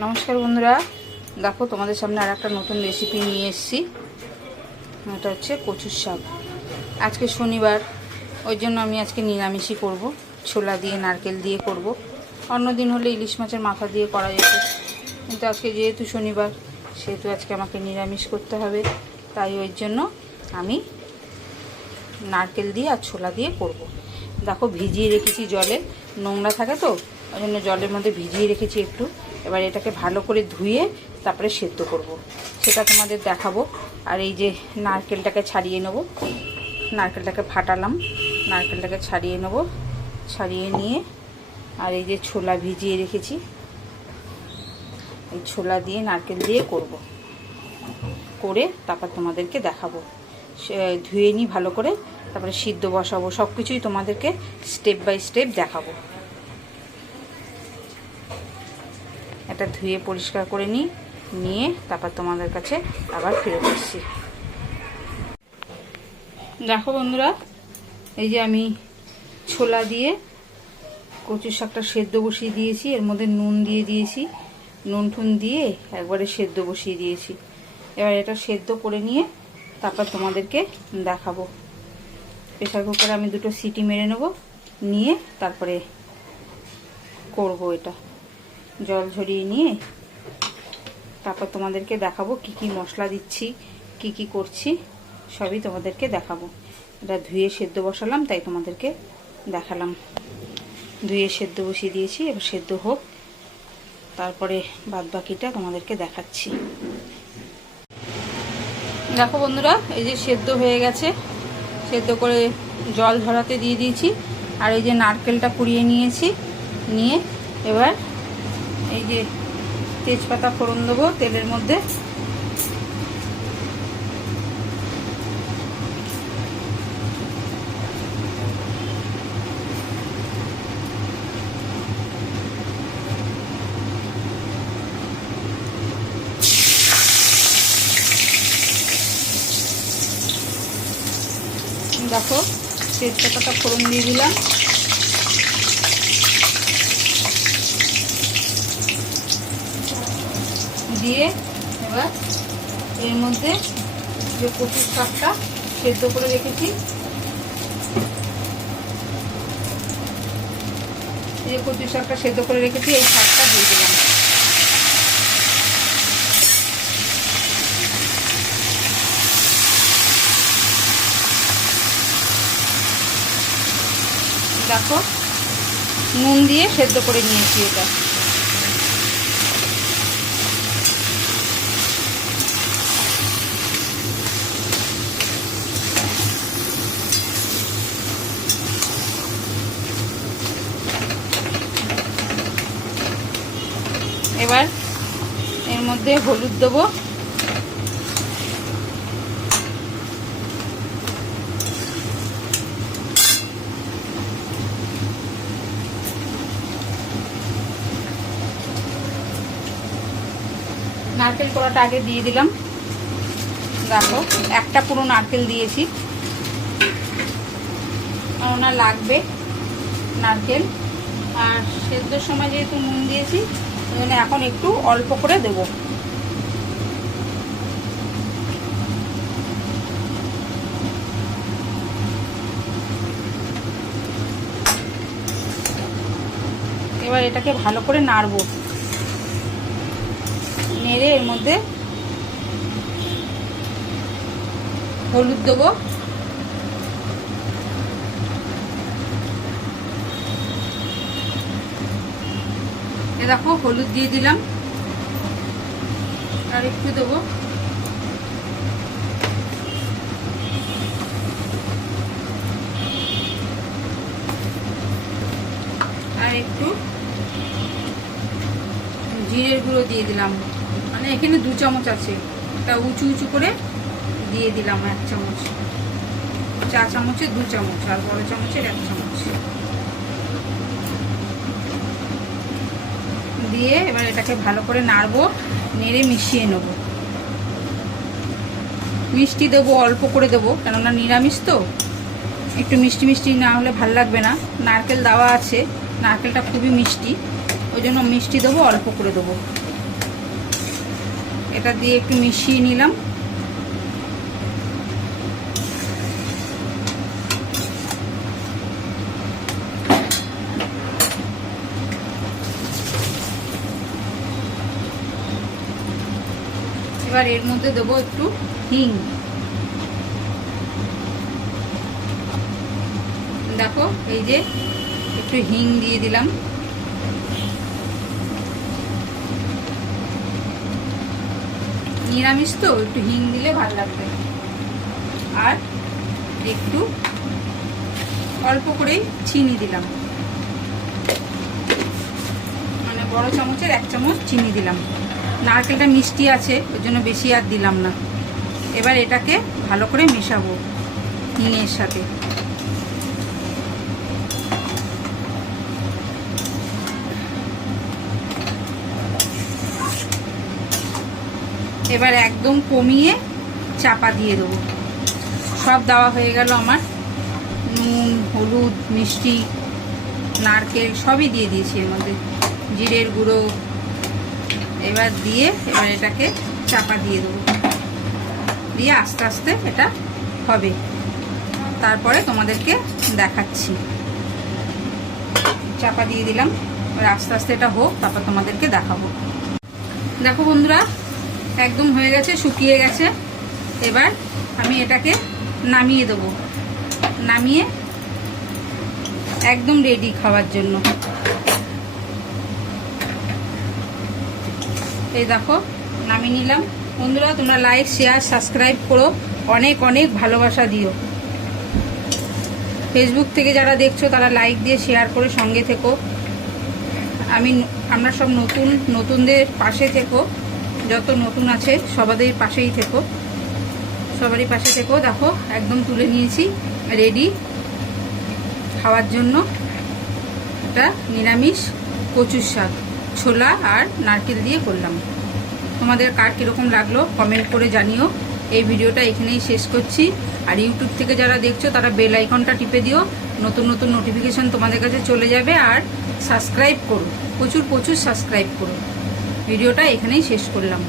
নমস্কার বন্ধুরা। দেখো, তোমাদের সামনে আর একটা নতুন রেসিপি নিয়ে এসেছি। এটা হচ্ছে কচুর শাক। আজকে শনিবার, ওই জন্য আমি আজকে নিরামিষই করব। ছোলা দিয়ে, নারকেল দিয়ে করব। অন্য দিন হলে ইলিশ মাছের মাথা দিয়ে করা যেত। কিন্তু আজকে যেহেতু শনিবার, সেহেতু আজকে আমাকে নিরামিষ করতে হবে। তাই ওই জন্য আমি নারকেল দিয়ে আর ছোলা দিয়ে করব। দেখো, ভিজিয়ে রেখেছি জলে। নোংরা থাকে তো, ওই জন্য জলের মধ্যে ভিজিয়ে রেখেছি একটু। এবার এটাকে ভালো করে ধুয়ে তারপরে সেদ্ধ করব। সেটা তোমাদের দেখাবো। আর এই যে নারকেলটাকে ছাড়িয়ে নেব। নারকেলটাকে ফাটালাম। নারকেলটাকে ছাড়িয়ে নেব। ছাড়িয়ে নিয়ে আর এই যে ছোলা ভিজিয়ে রেখেছি। এই ছোলা দিয়ে নারকেল দিয়ে করব। করে তারপর তোমাদেরকে দেখাবো। ধুয়ে নিই ভালো করে। তারপরে সিদ্ধ বসাবো সব কিছুই তোমাদেরকে স্টেপ বাই স্টেপ দেখাবো। এটা ধুয়ে পরিষ্কার করে নিই, নিয়ে তারপর তোমাদের কাছে আবার ফিরে আসছি। দেখো বন্ধুরা, এই যে আমি ছোলা দিয়ে কচুর শাকটা সেদ্ধ বসিয়ে দিয়েছি, এর মধ্যে নুন দিয়ে দিয়েছি। নুন টুন দিয়ে একবারে সেদ্ধ বসিয়ে দিয়েছি। এবার এটা সেদ্ধ করে নিয়ে তারপর তোমাদেরকে দেখাবো। প্রেশার কুকারে আমি দুটো সিটি মেরে নেব, নিয়ে তারপরে করব এটা। জল ঝরিয়ে নিয়ে তারপর তোমাদেরকে দেখাবো কি কি মশলা দিচ্ছি, কি কি করছি, সবই তোমাদেরকে দেখাবো। এটা ধুয়ে সেদ্ধ বসালাম, তাই তোমাদেরকে দেখালাম। ধুয়ে সেদ্ধ বসিয়ে দিয়েছি, এবার সেদ্ধ হোক, তারপরে বাদ বাকিটা তোমাদেরকে দেখাচ্ছি। দেখো বন্ধুরা, এই যে সেদ্ধ হয়ে গেছে। সেদ্ধ করে জল ঝরাতে দিয়ে দিয়েছি। আর এই যে নারকেলটা কুড়িয়ে নিয়েছি, নিয়ে এবার এই যে তেজপাতা ফোড়ন দেবো তেলের মধ্যে। দেখো তেজপাতাটা ফোড়ন দিয়ে দিলাম। দিয়ে এবার এর মধ্যে যে কচুর শাকটা সেদ্ধ করে রেখেছি। যে কচুর শাকটা সেদ্ধ করে রেখেছি, এই শাকটা দিয়ে দিলাম। দেখো নুন দিয়ে সেদ্ধ করে নিয়েছি এটা। এবার এর মধ্যে হলুদ দেবো। নারকেল কোড়াটা আগে দিয়ে দিলাম। দেখো, একটা পুরো নারকেল দিয়েছি। কেননা লাগবে নারকেল। আর সেদ্ধর সময় যেহেতু নুন দিয়েছি জন্য এখন একটু অল্প করে দেবো। এবার এটাকে ভালো করে নাড়বো। নেড়ে এর মধ্যে হলুদ দেবো। দেখো, হলুদ দিয়ে দিলাম। আর একটু দেবো। আর একটু জিরের গুঁড়ো দিয়ে দিলাম। এখানে দু চামচ আছে। এটা উঁচু উঁচু করে দিয়ে দিলাম এক চামচ। চা চামচে দু চামচ আর বড় চামচের এক চামচ। দিয়ে এবার এটাকে ভালো করে নাড়বো, নেড়ে মিশিয়ে নেব। মিষ্টি দেবো, অল্প করে দেবো, কেননা নিরামিষ তো। একটু মিষ্টি মিষ্টি না হলে ভালো লাগবে না। নারকেল দেওয়া আছে, নারকেলটা খুবই মিষ্টি। ওই জন্য মিষ্টি দেবো, অল্প করে দেবো। এটা দিয়ে একটু মিশিয়ে নিলাম। এবার এর মধ্যে দেবো একটু হিং। দেখো, এই যে একটু হিং দিয়ে দিলাম। নিরামিষ তো, একটু হিং দিলে ভালো লাগবে। আর একটু অল্প করেই চিনি দিলাম। মানে বড় চামচের এক চামচ চিনি দিলাম। নারকেলটা মিষ্টি আছে, ওই জন্য বেশি আর দিলাম না। এবার এটাকে ভালো করে মেশাবো, হিঙের সাথে। এবার একদম কমিয়ে চাপা দিয়ে দেবো। সব দেওয়া হয়ে গেল আমার। নুন, হলুদ, মিষ্টি, নারকেল সবই দিয়ে দিয়েছি এর মধ্যে। জিরের গুঁড়ো এবার দিয়ে এবার এটাকে চাপা দিয়ে দেবো। দিয়ে আস্তে আস্তে এটা হবে। তারপরে তোমাদেরকে দেখাচ্ছি। চাপা দিয়ে দিলাম। এবার আস্তে আস্তে এটা হোক, তারপর তোমাদেরকে দেখাবো। দেখো বন্ধুরা একদম হয়ে গেছে, শুকিয়ে গেছে। এবার আমি এটাকে নামিয়ে দেবো। নামিয়ে একদম রেডি খাওয়ার জন্য। এই দেখো, নামিয়ে নিলাম। বন্ধুরা, তোমরা লাইক শেয়ার সাবস্ক্রাইব করো। অনেক অনেক ভালোবাসা দিও। ফেসবুক থেকে যারা দেখছ, তারা লাইক দিয়ে শেয়ার করে সঙ্গে থেকো। আমি, আমরা সব নতুন, নতুনদের পাশে থেকো। যত নতুন আছে, সবাদের পাশেই থেকো। সবারই পাশে থেকো, দেখো, একদম তুলে নিয়েছি রেডি খাওয়ার জন্য এটা নিরামিষ কচুর শাক, ছোলা আর নারকেল দিয়ে করলাম। তোমাদের কার কীরকম লাগল কমেন্ট করে জানিও। এই ভিডিওটা এখানেই শেষ করছি। আর ইউটিউব থেকে যারা দেখছ, তারা বেল আইকনটা টিপে দিও। নতুন নতুন নোটিফিকেশন তোমাদের কাছে চলে যাবে। আর সাবস্ক্রাইব করো। প্রচুর প্রচুর সাবস্ক্রাইব করো। ভিডিওটা এখানেই শেষ করলাম।